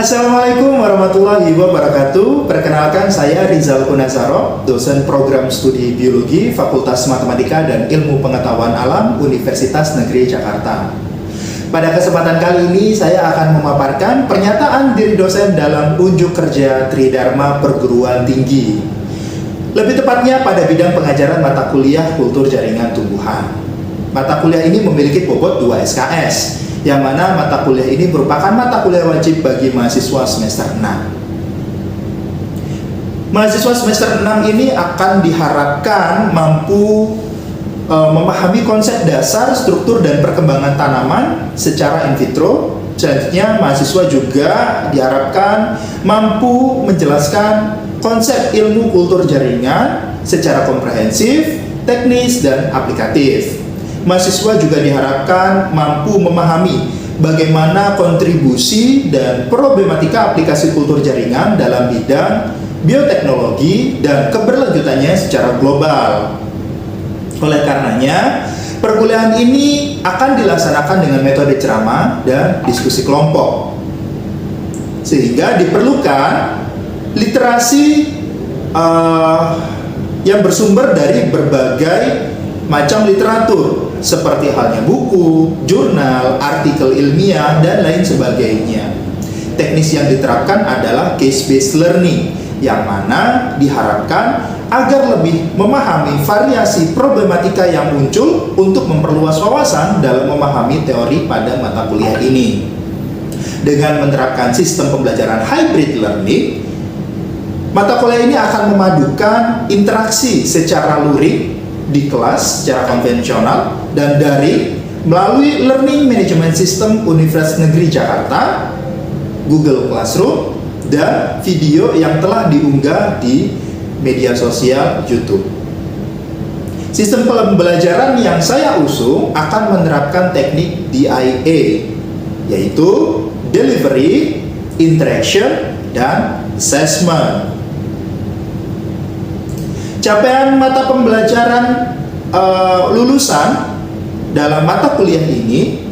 Assalamualaikum warahmatullahi wabarakatuh. Perkenalkan, saya Rizal Kunazaro, dosen program studi biologi Fakultas Matematika dan Ilmu Pengetahuan Alam Universitas Negeri Jakarta. Pada kesempatan kali ini saya akan memaparkan pernyataan diri dosen dalam unjuk kerja Tridharma Perguruan Tinggi. Lebih tepatnya pada bidang pengajaran mata kuliah Kultur Jaringan Tumbuhan. Mata kuliah ini memiliki bobot 2 SKS, yang mana mata kuliah ini merupakan mata kuliah wajib bagi mahasiswa semester 6. Mahasiswa semester 6 ini akan diharapkan mampu memahami konsep dasar, struktur, dan perkembangan tanaman secara in vitro. Selanjutnya, mahasiswa juga diharapkan mampu menjelaskan konsep ilmu kultur jaringan secara komprehensif, teknis, dan aplikatif. Mahasiswa juga diharapkan mampu memahami bagaimana kontribusi dan problematika aplikasi kultur jaringan dalam bidang bioteknologi dan keberlanjutannya secara global. Oleh karenanya, perkuliahan ini akan dilaksanakan dengan metode ceramah dan diskusi kelompok. Sehingga diperlukan literasi yang bersumber dari berbagai macam literatur, seperti halnya buku, jurnal, artikel ilmiah, dan lain sebagainya. Teknis yang diterapkan adalah case-based learning, yang mana diharapkan agar lebih memahami variasi problematika yang muncul untuk memperluas wawasan dalam memahami teori pada mata kuliah ini. Dengan menerapkan sistem pembelajaran hybrid learning, mata kuliah ini akan memadukan interaksi secara luring di kelas secara konvensional dan daring melalui Learning Management System Universitas Negeri Jakarta, Google Classroom, dan video yang telah diunggah di media sosial YouTube. Sistem pembelajaran yang saya usung akan menerapkan teknik DIA, yaitu Delivery, Interaction, dan Assessment. Capaian mata pembelajaran lulusan dalam mata kuliah ini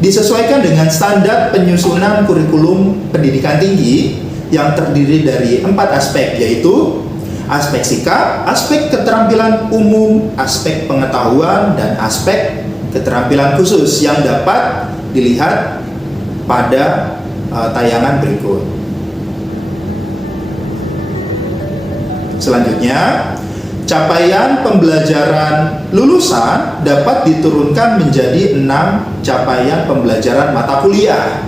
disesuaikan dengan standar penyusunan kurikulum pendidikan tinggi yang terdiri dari 4 aspek, yaitu aspek sikap, aspek keterampilan umum, aspek pengetahuan, dan aspek keterampilan khusus yang dapat dilihat pada tayangan berikut. Selanjutnya, capaian pembelajaran lulusan dapat diturunkan menjadi 6 capaian pembelajaran mata kuliah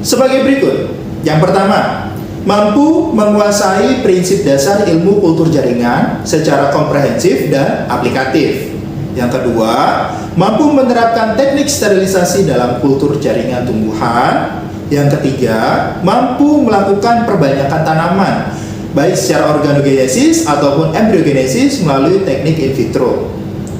sebagai berikut. Yang pertama, mampu menguasai prinsip dasar ilmu kultur jaringan secara komprehensif dan aplikatif. Yang kedua, mampu menerapkan teknik sterilisasi dalam kultur jaringan tumbuhan. Yang ketiga, mampu melakukan perbanyakan tanaman baik secara organogenesis ataupun embryogenesis melalui teknik in vitro.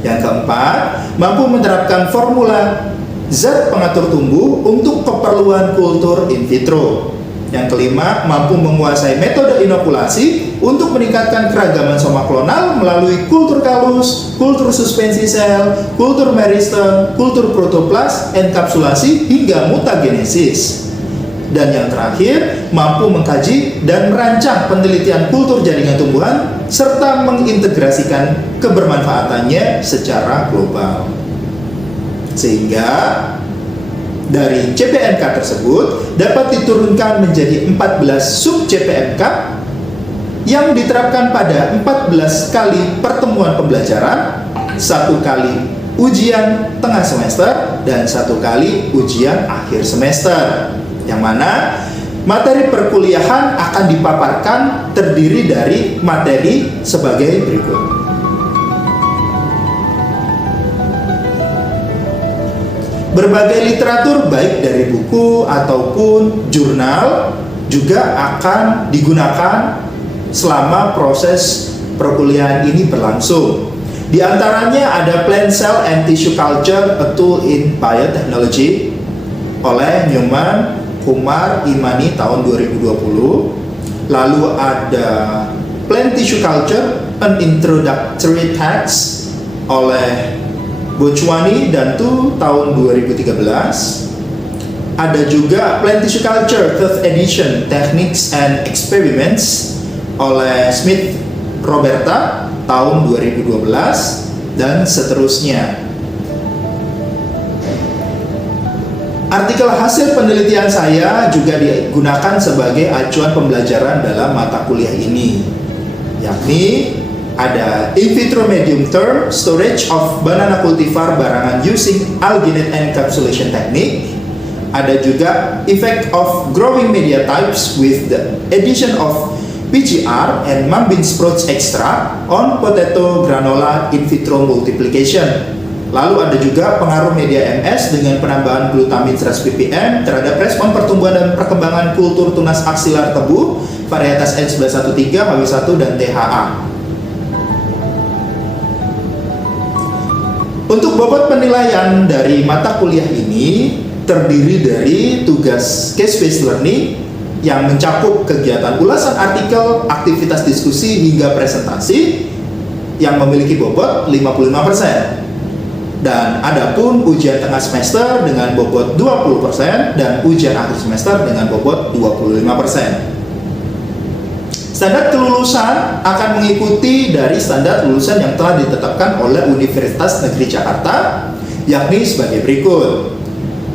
Yang keempat, mampu menerapkan formula zat pengatur tumbuh untuk keperluan kultur in vitro. Yang kelima, mampu menguasai metode inokulasi untuk meningkatkan keragaman soma klonal melalui kultur kalus, kultur suspensi sel, kultur meristem, kultur protoplas, enkapsulasi, hingga mutagenesis. Dan yang terakhir, mampu mengkaji dan merancang penelitian kultur jaringan tumbuhan serta mengintegrasikan kebermanfaatannya secara global. Sehingga dari CPNK tersebut dapat diturunkan menjadi 14 sub CPNK yang diterapkan pada 14 kali pertemuan pembelajaran, 1 kali ujian tengah semester, dan 1 kali ujian akhir semester. Yang mana materi perkuliahan akan dipaparkan terdiri dari materi sebagai berikut. Berbagai literatur baik dari buku ataupun jurnal juga akan digunakan selama proses perkuliahan ini berlangsung. Di antaranya ada Plant Cell and Tissue Culture, a Tool in Biotechnology oleh Newman Kumar Imani tahun 2020. Lalu ada Plant Tissue Culture, an Introductory Text oleh Bocwani dan Tu tahun 2013. Ada juga Plant Tissue Culture 3rd Edition Techniques and Experiments oleh Smith Roberta tahun 2012 dan seterusnya. Artikel hasil penelitian saya juga digunakan sebagai acuan pembelajaran dalam mata kuliah ini, yakni ada in vitro medium term storage of banana cultivar barangan using alginate encapsulation technique. Ada juga effect of growing media types with the addition of PGR and mung bean sprouts extract on potato granola in vitro multiplication. Lalu ada juga pengaruh media MS dengan penambahan glutamin 100 ppm terhadap respon pertumbuhan dan perkembangan kultur tunas aksilar tebu varietas N1113, HW1 dan THA. Untuk bobot penilaian dari mata kuliah ini terdiri dari tugas case-based learning yang mencakup kegiatan ulasan artikel, aktivitas diskusi hingga presentasi yang memiliki bobot 55%. Dan adapun ujian tengah semester dengan bobot 20% dan ujian akhir semester dengan bobot 25%. Standar kelulusan akan mengikuti dari standar lulusan yang telah ditetapkan oleh Universitas Negeri Jakarta, yakni sebagai berikut.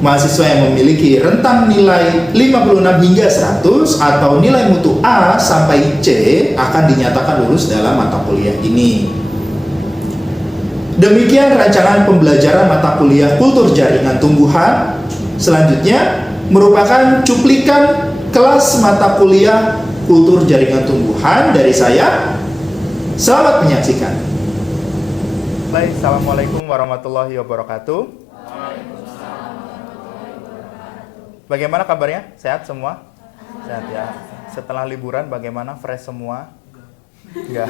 Mahasiswa yang memiliki rentang nilai 56 hingga 100 atau nilai mutu A sampai C akan dinyatakan lulus dalam mata kuliah ini. Demikian rancangan pembelajaran mata kuliah kultur jaringan tumbuhan. Selanjutnya merupakan cuplikan kelas mata kuliah kultur jaringan tumbuhan dari saya. Selamat menyaksikan. Baik, assalamualaikum warahmatullahi wabarakatuh. Bagaimana kabarnya? Sehat semua? Sehat ya. Setelah liburan bagaimana? Fresh semua? Enggak.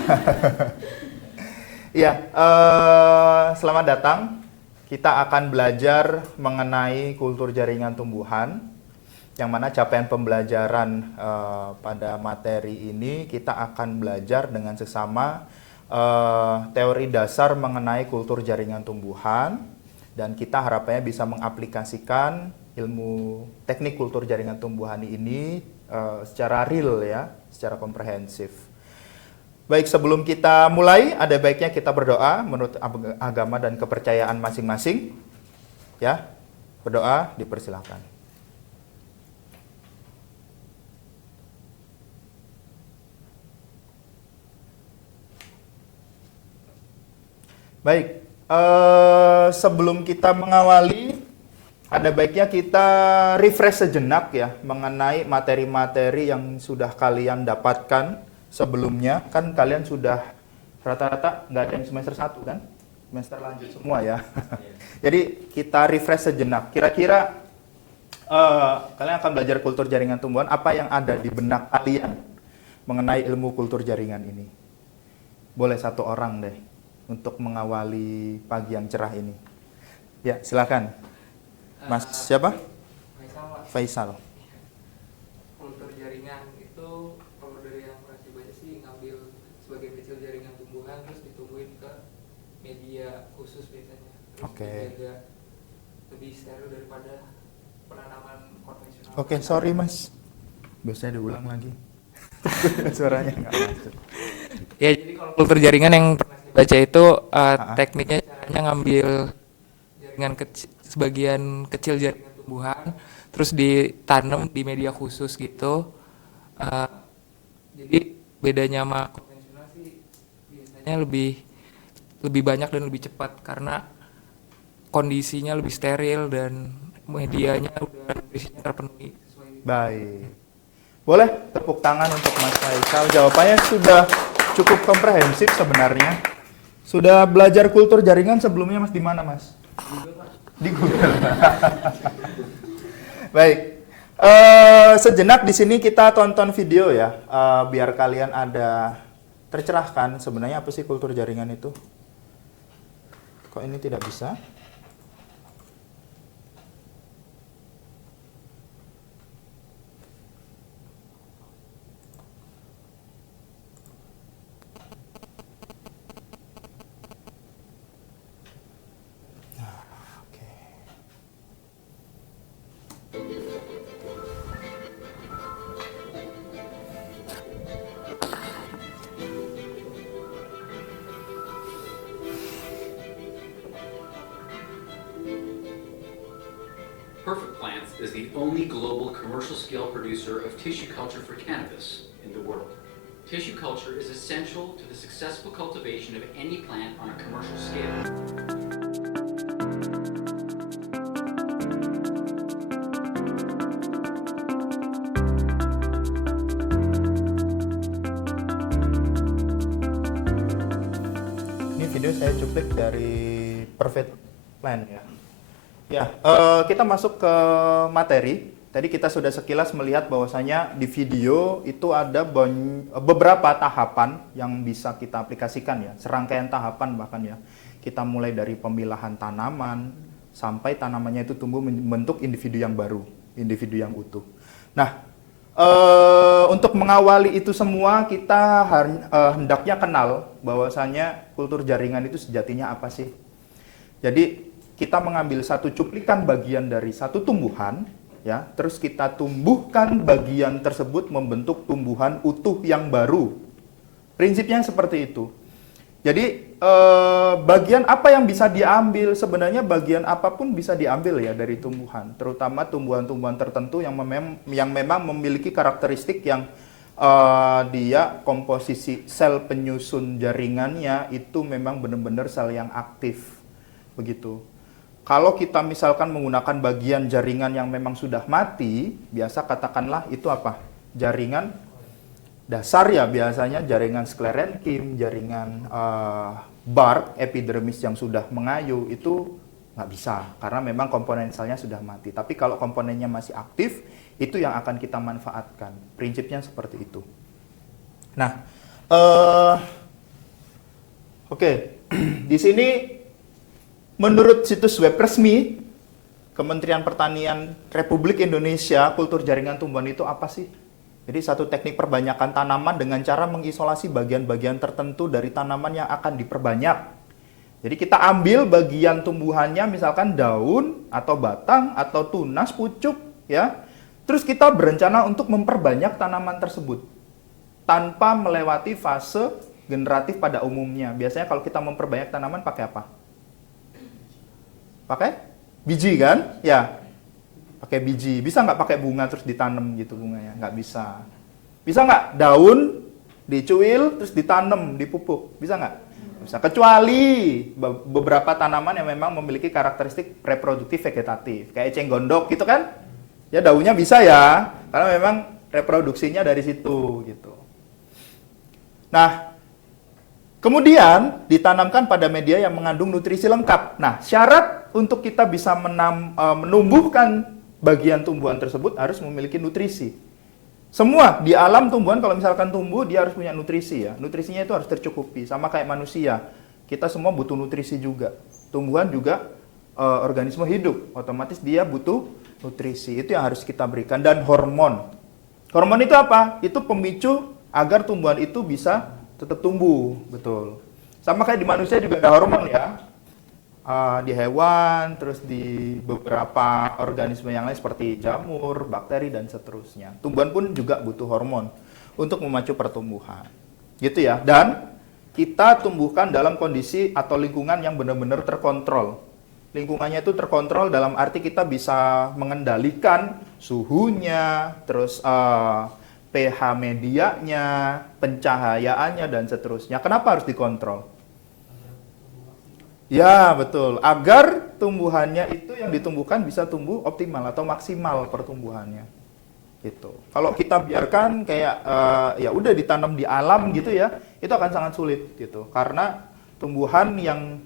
Ya, selamat datang. Kita akan belajar mengenai kultur jaringan tumbuhan, yang mana capaian pembelajaran pada materi ini kita akan belajar dengan sesama teori dasar mengenai kultur jaringan tumbuhan, dan kita harapannya bisa mengaplikasikan ilmu teknik kultur jaringan tumbuhan ini secara real ya, secara komprehensif. Baik, sebelum kita mulai, ada baiknya kita berdoa menurut agama dan kepercayaan masing-masing. Ya, berdoa dipersilakan. Baik, sebelum kita mengawali, ada baiknya kita refresh sejenak ya mengenai materi-materi yang sudah kalian dapatkan sebelumnya. Kan kalian sudah rata-rata nggak ada yang semester 1 kan? Semester lanjut semua ya. Jadi kita refresh sejenak. Kira-kira kalian akan belajar kultur jaringan tumbuhan, apa yang ada di benak kalian mengenai ilmu kultur jaringan ini? Boleh satu orang deh untuk mengawali pagi yang cerah ini. Ya, silakan. Mas siapa? Faisal. Kultur jaringan itu kalau dari yang pernah baca sih ngambil sebagian kecil jaringan tumbuhan terus ditumbuhin ke media khusus biasanya. Terus dijaga lebih steril daripada penanaman konvensional. Oke, sorry Mas. Biasanya diulang lagi. Suaranya nggak masuk. Ya, jadi kalau kultur jaringan yang pernah baca itu tekniknya caranya ngambil jaringan kecil, sebagian kecil jaringan tumbuhan terus ditanam di media khusus gitu. Jadi bedanya sama konvensional sih biasanya lebih banyak dan lebih cepat karena kondisinya lebih steril dan medianya udah nutrisinya terpenuhi. Baik. Boleh tepuk tangan untuk Mas Faisal. Jawabannya sudah cukup komprehensif sebenarnya. Sudah belajar kultur jaringan sebelumnya Mas di mana Mas? Di Google. Baik, sejenak di sini kita tonton video ya, biar kalian ada tercerahkan sebenarnya apa sih kultur jaringan itu. Kok ini tidak bisa? Perfect Plants is the only global commercial-scale producer of tissue culture for cannabis in the world. Tissue culture is essential to the successful cultivation of any plant on a commercial scale. Ini video saya cuplik dari Perfect Plant ya. Ya, kita masuk ke materi. Tadi kita sudah sekilas melihat bahwasanya di video itu ada beberapa tahapan yang bisa kita aplikasikan ya, serangkaian tahapan bahkan ya. Kita mulai dari pemilahan tanaman sampai tanamannya itu tumbuh membentuk individu yang baru, individu yang utuh. Nah, untuk mengawali itu semua kita hendaknya kenal bahwasanya kultur jaringan itu sejatinya apa sih. Jadi kita mengambil satu cuplikan bagian dari satu tumbuhan, ya, terus kita tumbuhkan bagian tersebut membentuk tumbuhan utuh yang baru. Prinsipnya seperti itu. Jadi bagian apa yang bisa diambil? Sebenarnya bagian apapun bisa diambil ya dari tumbuhan, terutama tumbuhan-tumbuhan tertentu yang memang memiliki karakteristik yang dia komposisi sel penyusun jaringannya itu memang benar-benar sel yang aktif, begitu. Kalau kita misalkan menggunakan bagian jaringan yang memang sudah mati, biasa katakanlah itu apa? Jaringan dasar ya, biasanya jaringan sklerenkim, jaringan bark, epidermis yang sudah mengayu, itu nggak bisa, karena memang komponen selnya sudah mati. Tapi kalau komponennya masih aktif, itu yang akan kita manfaatkan. Prinsipnya seperti itu. Nah, oke. Di sini menurut situs web resmi Kementerian Pertanian Republik Indonesia, kultur jaringan tumbuhan itu apa sih? Jadi satu teknik perbanyakan tanaman dengan cara mengisolasi bagian-bagian tertentu dari tanaman yang akan diperbanyak. Jadi kita ambil bagian tumbuhannya, misalkan daun atau batang atau tunas, pucuk, ya. Terus kita berencana untuk memperbanyak tanaman tersebut tanpa melewati fase generatif pada umumnya. Biasanya kalau kita memperbanyak tanaman pakai apa? Pakai biji kan? Ya, pakai biji. Bisa nggak pakai bunga terus ditanam gitu bunganya? Nggak bisa. Bisa nggak daun dicuil terus ditanam, dipupuk? Bisa nggak? Bisa. Kecuali beberapa tanaman yang memang memiliki karakteristik reproduktif vegetatif, kayak eceng gondok gitu kan? Ya daunnya bisa ya, karena memang reproduksinya dari situ gitu. Nah, kemudian ditanamkan pada media yang mengandung nutrisi lengkap. Nah, syarat untuk kita bisa menumbuhkan bagian tumbuhan tersebut harus memiliki nutrisi. Semua di alam tumbuhan kalau misalkan tumbuh dia harus punya nutrisi ya. Nutrisinya itu harus tercukupi, sama kayak manusia. Kita semua butuh nutrisi juga. Tumbuhan juga organisme hidup, otomatis dia butuh nutrisi. Itu yang harus kita berikan. Dan hormon. Hormon itu apa? Itu pemicu agar tumbuhan itu bisa tetap tumbuh, betul. Sama kayak di manusia juga ada hormon ya. Di hewan, terus di beberapa organisme yang lain seperti jamur, bakteri, dan seterusnya. Tumbuhan pun juga butuh hormon untuk memacu pertumbuhan. Gitu ya. Dan kita tumbuhkan dalam kondisi atau lingkungan yang benar-benar terkontrol. Lingkungannya itu terkontrol dalam arti kita bisa mengendalikan suhunya, terus pH medianya, pencahayaannya, dan seterusnya. Kenapa harus dikontrol? Ya, betul. Agar tumbuhannya itu yang ditumbuhkan bisa tumbuh optimal atau maksimal pertumbuhannya. Gitu. Kalau kita biarkan kayak ya udah ditanam di alam gitu ya, itu akan sangat sulit gitu. Karena tumbuhan yang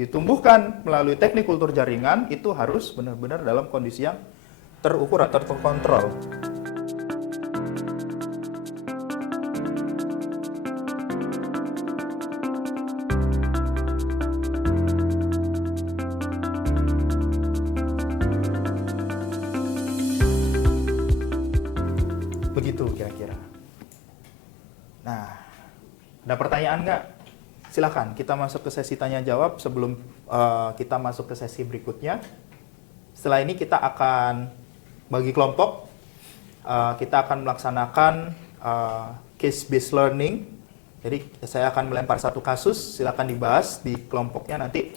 ditumbuhkan melalui teknik kultur jaringan itu harus benar-benar dalam kondisi yang terukur atau terkontrol. Begitu kira-kira. Nah, ada pertanyaan nggak? Silakan, kita masuk ke sesi tanya jawab sebelum kita masuk ke sesi berikutnya. Setelah ini kita akan bagi kelompok. Kita akan melaksanakan case based learning. Jadi saya akan melempar satu kasus, silakan dibahas di kelompoknya nanti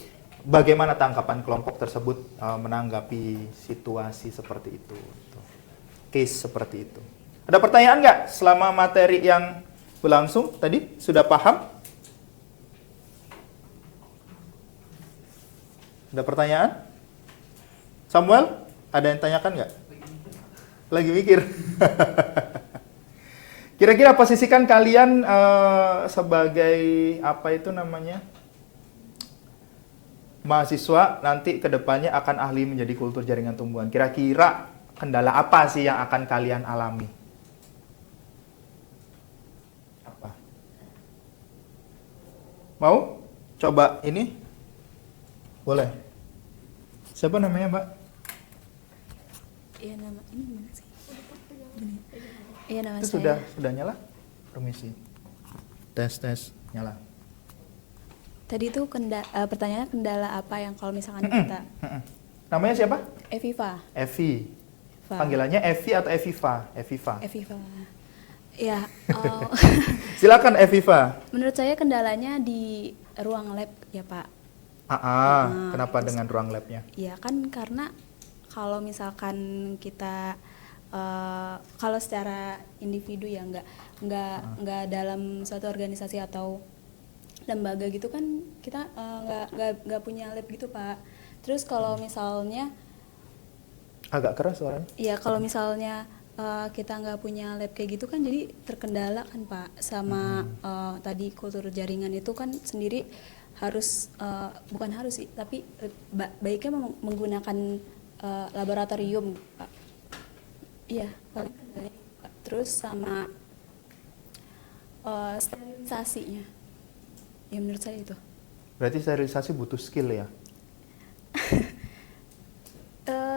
bagaimana tanggapan kelompok tersebut menanggapi situasi seperti itu, gitu. Case seperti itu. Ada pertanyaan nggak selama materi yang berlangsung tadi? Sudah paham? Ada pertanyaan? Samuel, ada yang tanyakan nggak? Lagi mikir. Kira-kira posisikan kalian sebagai apa itu namanya? Mahasiswa nanti kedepannya akan ahli menjadi kultur jaringan tumbuhan. Kira-kira kendala apa sih yang akan kalian alami? Apa? Mau? Coba ini? Boleh. Siapa namanya, Mbak? Iya, nama ini mana sih? Iya, nama Itu saya. sudah nyala? Permisi. Tes nyala. Tadi tuh pertanyaannya kendala apa yang kalau misalkan kita Namanya siapa? Eviva. Evi. Fa. Panggilannya Evi atau Eviva? Eviva. Eviva. Ya, Silakan Eviva. menurut saya kendalanya di ruang lab ya, Pak. Kenapa dengan ruang labnya? Ya kan karena kalau misalkan kita kalau secara individu ya nggak dalam suatu organisasi atau lembaga gitu kan kita nggak punya lab gitu, Pak. Terus kalau misalnya Agak keras suaranya. ya kalau misalnya kita nggak punya lab kayak gitu kan jadi terkendala kan, Pak, sama tadi kultur jaringan itu kan sendiri harus bukan harus sih tapi baiknya menggunakan laboratorium, Pak. Iya, paling kendalanya, Pak. Terus sama sterilisasinya. Ya menurut saya itu. Berarti sterilisasi butuh skill ya?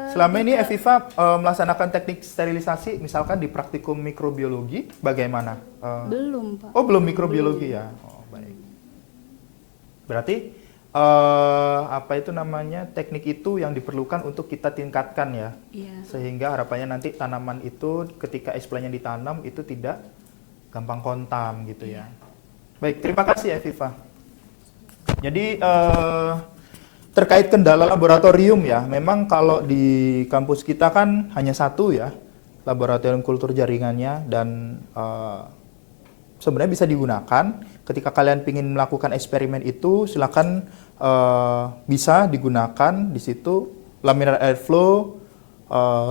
Selama ini Eviva melaksanakan teknik sterilisasi misalkan di praktikum mikrobiologi bagaimana? Belum, Pak. Oh, belum mikrobiologi ya. Oh, baik. Berarti apa itu namanya? Teknik itu yang diperlukan untuk kita tingkatkan ya. Iya. Sehingga harapannya nanti tanaman itu ketika explantnya ditanam itu tidak gampang kontam gitu ya. Baik, terima kasih Eviva. Jadi terkait kendala laboratorium ya, memang kalau di kampus kita kan hanya satu ya, laboratorium kultur jaringannya, dan sebenarnya bisa digunakan ketika kalian ingin melakukan eksperimen itu, silakan bisa digunakan di situ. Laminar airflow,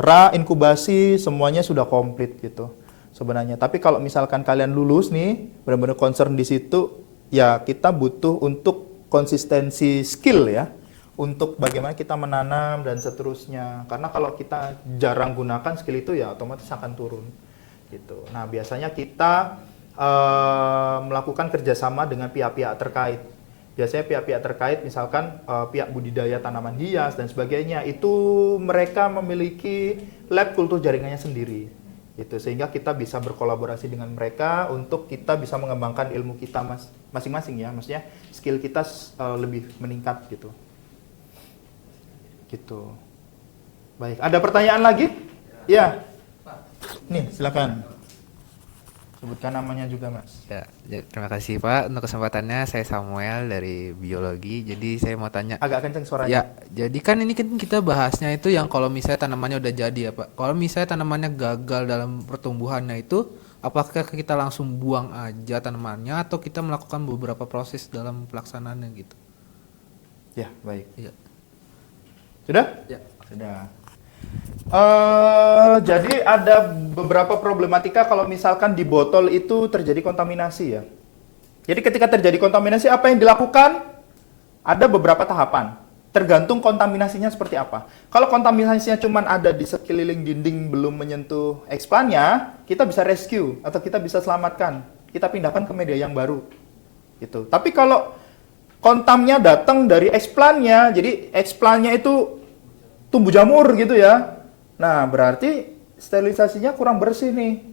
ra, inkubasi, semuanya sudah komplit gitu sebenarnya. Tapi kalau misalkan kalian lulus nih, benar-benar concern di situ, ya kita butuh untuk konsistensi skill ya, untuk bagaimana kita menanam dan seterusnya. Karena kalau kita jarang gunakan skill itu ya otomatis akan turun gitu. Nah, biasanya kita melakukan kerjasama dengan pihak-pihak terkait. Biasanya pihak-pihak terkait, misalkan pihak budidaya tanaman hias dan sebagainya, itu mereka memiliki lab kultur jaringannya sendiri. Gitu. Sehingga kita bisa berkolaborasi dengan mereka untuk kita bisa mengembangkan ilmu kita masing-masing ya. Maksudnya skill kita lebih meningkat gitu. Gitu. Baik, ada pertanyaan lagi? Ya. Nih, silakan. Sebutkan namanya juga, Mas. Ya, terima kasih Pak untuk kesempatannya. Saya Samuel dari biologi. Jadi saya mau tanya. Agak kenceng suaranya. Ya, jadi kan ini kan kita bahasnya itu yang kalau misalnya tanamannya udah jadi ya Pak. Kalau misalnya tanamannya gagal dalam pertumbuhannya itu, apakah kita langsung buang aja tanamannya atau kita melakukan beberapa proses dalam pelaksanaannya gitu? Ya, baik. Iya. Sudah? Ya. Sudah. Jadi ada beberapa problematika kalau misalkan di botol itu terjadi kontaminasi ya. Jadi ketika terjadi kontaminasi apa yang dilakukan? Ada beberapa tahapan. Tergantung kontaminasinya seperti apa. Kalau kontaminasinya cuma ada di sekeliling dinding belum menyentuh explannya, kita bisa rescue atau kita bisa selamatkan. Kita pindahkan ke media yang baru. Gitu. Tapi kalau kontamnya datang dari explannya, jadi explannya itu tumbuh jamur gitu ya. Nah, berarti sterilisasinya kurang bersih nih.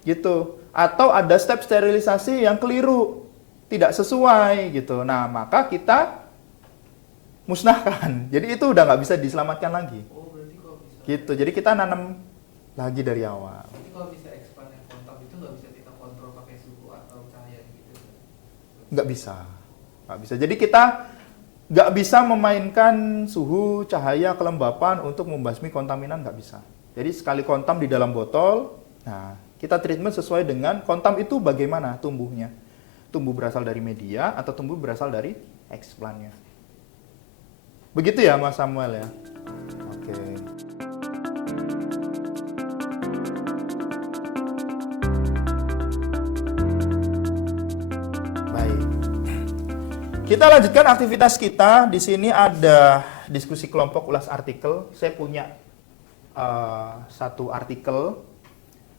Gitu. Atau ada step sterilisasi yang keliru, tidak sesuai gitu. Nah, maka kita musnahkan. Jadi itu udah nggak bisa diselamatkan lagi. Oh, berarti kalau bisa. Gitu. Jadi kita nanam lagi dari awal. Berarti kalau bisa expand yang kontak itu nggak bisa kita kontrol pakai suhu atau cahaya gitu. Nggak bisa. Nggak bisa. Jadi kita nggak bisa memainkan suhu, cahaya, kelembapan untuk membasmi kontaminan, nggak bisa. Jadi sekali kontam di dalam botol, nah kita treatment sesuai dengan kontam itu bagaimana tumbuhnya. Tumbuh berasal dari media atau tumbuh berasal dari explant-nya. Begitu ya Mas Samuel ya? Oke. Baik. Kita lanjutkan aktivitas kita. Di sini ada diskusi kelompok ulas artikel. Saya punya satu artikel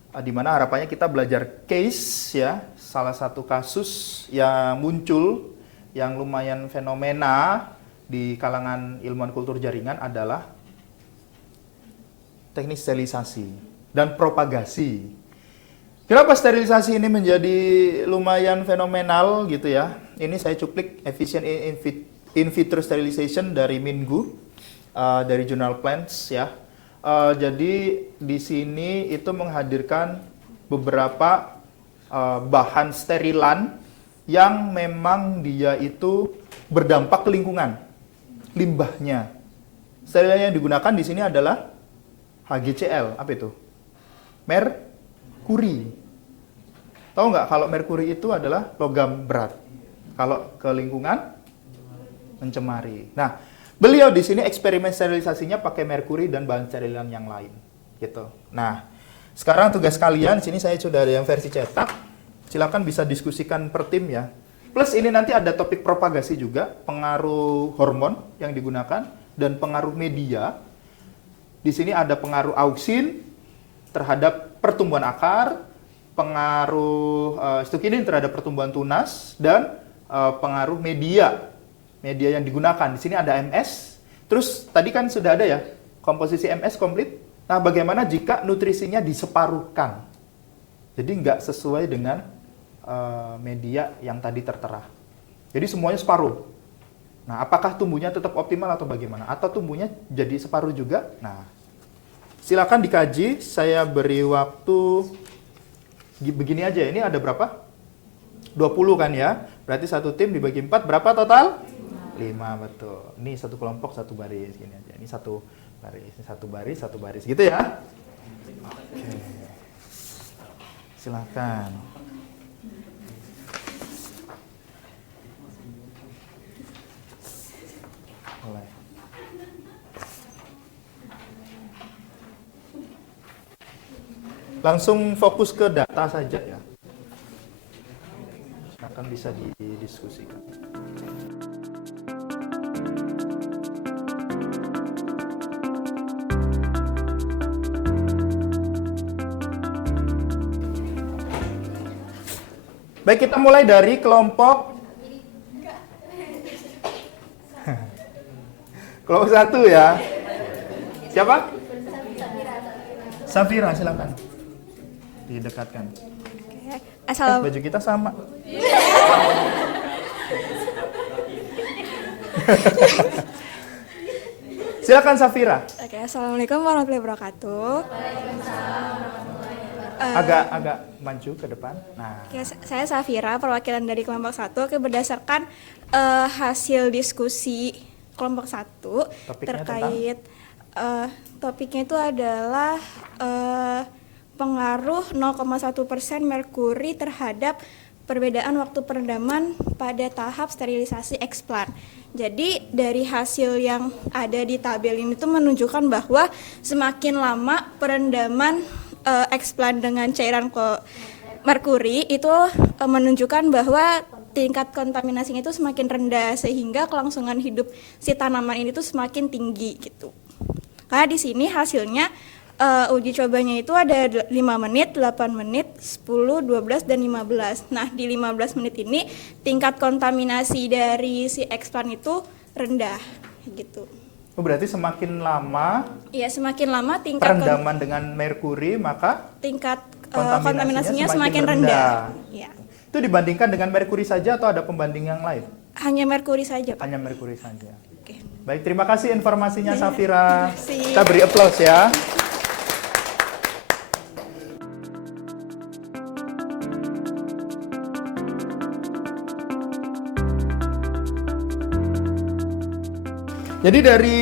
di mana harapannya kita belajar case ya, salah satu kasus yang muncul yang lumayan fenomena di kalangan ilmuwan kultur jaringan adalah teknik sterilisasi dan propagasi. Kenapa sterilisasi ini menjadi lumayan fenomenal gitu ya? Ini saya cuplik efficient in vitro sterilization dari Minggu dari jurnal Plants ya. Jadi di sini itu menghadirkan beberapa bahan sterilan yang memang dia itu berdampak ke lingkungan, limbahnya. Sterilan yang digunakan di sini adalah HGCl, apa itu? Merkuri. Tahu nggak kalau merkuri itu adalah logam berat? Kalau ke lingkungan mencemari. Nah, beliau di sini eksperimen sterilisasinya pakai merkuri dan bahan sterilan yang lain, gitu. Nah, sekarang tugas kalian, sini saya sudah ada yang versi cetak. Silakan bisa diskusikan per tim ya. Plus ini nanti ada topik propagasi juga, pengaruh hormon yang digunakan dan pengaruh media. Di sini ada pengaruh auksin terhadap pertumbuhan akar, pengaruh stukinin terhadap pertumbuhan tunas dan pengaruh media yang digunakan. Di sini ada MS. Terus tadi kan sudah ada ya komposisi MS komplit. Nah, bagaimana jika nutrisinya diseparuhkan? Jadi nggak sesuai dengan media yang tadi tertera. Jadi semuanya separuh. Nah, apakah tumbuhnya tetap optimal atau bagaimana? Atau tumbuhnya jadi separuh juga? Nah, silakan dikaji. Saya beri waktu begini aja. Ini ada berapa? 20 kan ya? Berarti satu tim dibagi 4, berapa total? 5, betul. Ini satu kelompok, satu baris. Gini aja. Ini satu baris, satu baris. Gitu ya? Oke. Silakan. Mulai. Langsung fokus ke data saja ya. Akan bisa didiskusikan. Baik, kita mulai dari kelompok kelompok 1 ya. Siapa? Safira, silakan. Didekatkan. Baju kita sama. Silakan Safira. Oke, assalamualaikum warahmatullahi wabarakatuh. Agak maju ke depan. Nah, Oke, saya Safira, perwakilan dari kelompok 1. Oke, berdasarkan hasil diskusi kelompok 1 Topiknya terkait topiknya itu adalah pengaruh 0,1% merkuri terhadap perbedaan waktu perendaman pada tahap sterilisasi explant. Jadi dari hasil yang ada di tabel ini itu menunjukkan bahwa semakin lama perendaman explant dengan cairan merkuri itu menunjukkan bahwa tingkat kontaminasinya itu semakin rendah sehingga kelangsungan hidup si tanaman ini tuh semakin tinggi gitu. Karena di sini hasilnya uji cobanya itu ada 5 menit, 8 menit, 10, 12, dan 15. Nah, di 15 menit ini tingkat kontaminasi dari si explant itu rendah gitu. oh berarti semakin lama Iya, semakin lama tingkat perendaman dengan merkuri, maka tingkat kontaminasinya kontaminasinya semakin semakin rendah. rendah. Iya. itu dibandingkan dengan merkuri saja atau ada pembanding yang lain? Hanya merkuri saja, Pak. Hanya merkuri saja. Oke. Baik, terima kasih informasinya Safira. kasih. Kita beri aplaus ya. Jadi dari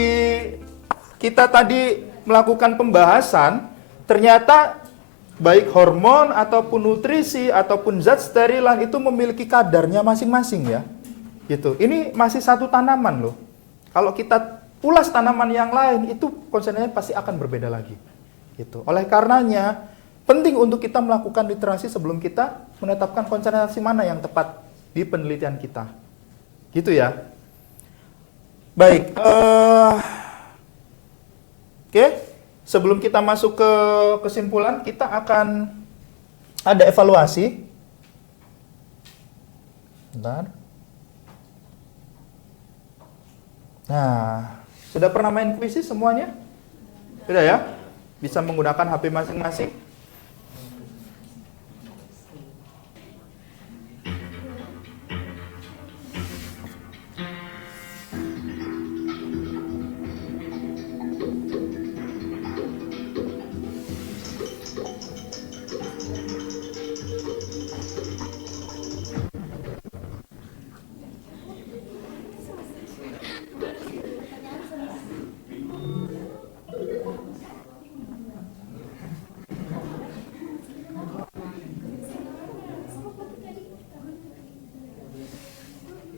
kita tadi melakukan pembahasan, ternyata baik hormon ataupun nutrisi ataupun zat sterilan itu memiliki kadarnya masing-masing ya. Gitu. Ini masih satu tanaman loh. Kalau kita ulas tanaman yang lain itu konsentrasinya pasti akan berbeda lagi. Gitu. Oleh karenanya penting untuk kita melakukan literasi sebelum kita menetapkan konsentrasi mana yang tepat di penelitian kita. Gitu ya. Baik. Oke. Sebelum kita masuk ke kesimpulan, kita akan ada evaluasi. Bentar. Nah, sudah pernah main kuisis semuanya? Sudah ya? Bisa menggunakan HP masing-masing?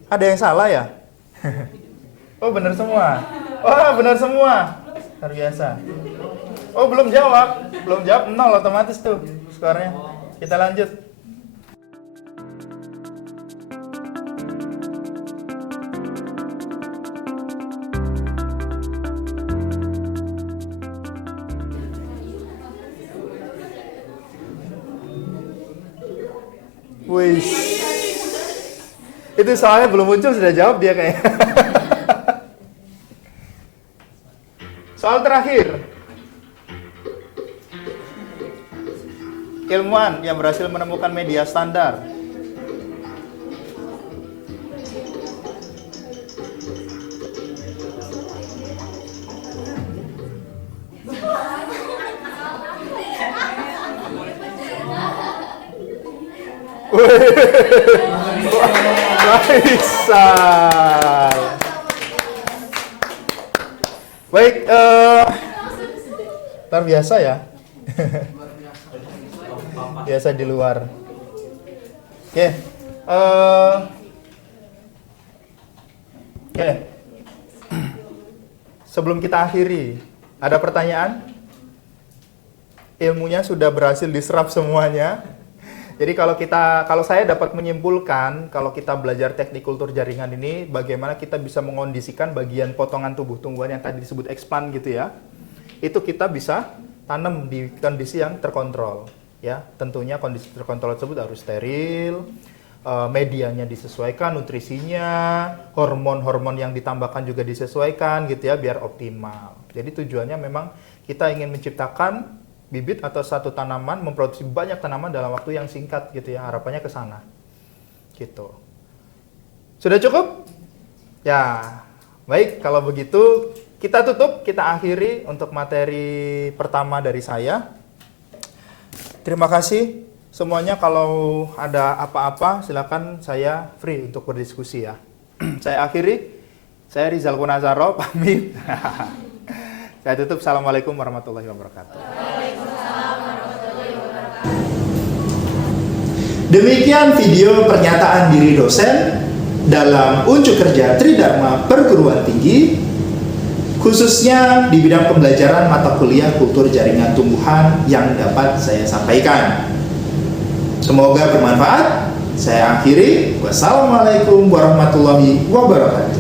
Ada yang salah ya? Oh benar semua. Oh benar semua. Luar biasa. Oh belum jawab. Belum jawab 0 otomatis tuh skornya. Kita lanjut. Wih. Itu soalnya belum muncul sudah jawab dia kayaknya. Soal terakhir. Ilmuwan yang berhasil menemukan media standar. Baik, luar biasa ya. Biasa di luar. Oke, sebelum kita akhiri, ada pertanyaan? Ilmunya sudah berhasil diserap semuanya. Jadi kalau saya dapat menyimpulkan, kalau kita belajar teknik kultur jaringan ini, bagaimana kita bisa mengondisikan bagian potongan tubuh tumbuhan yang tadi disebut explant gitu ya, itu kita bisa tanam di kondisi yang terkontrol. Ya, tentunya kondisi terkontrol tersebut harus steril, medianya disesuaikan, nutrisinya, hormon-hormon yang ditambahkan juga disesuaikan gitu ya, biar optimal. Jadi tujuannya memang kita ingin menciptakan bibit atau satu tanaman memproduksi banyak tanaman dalam waktu yang singkat gitu ya, harapannya ke sana. Gitu. Sudah cukup? Ya. Baik, kalau begitu kita tutup, kita akhiri untuk materi pertama dari saya. Terima kasih semuanya, kalau ada apa-apa silakan, saya free untuk berdiskusi ya. Saya akhiri. Saya Rizal Kunazaro pamit. Saya tutup. Assalamualaikum warahmatullahi wabarakatuh. Demikian video pernyataan diri dosen dalam unjuk kerja Tridharma Perguruan Tinggi, khususnya di bidang pembelajaran mata kuliah kultur jaringan tumbuhan yang dapat saya sampaikan. Semoga bermanfaat. Saya akhiri. Wassalamualaikum warahmatullahi wabarakatuh.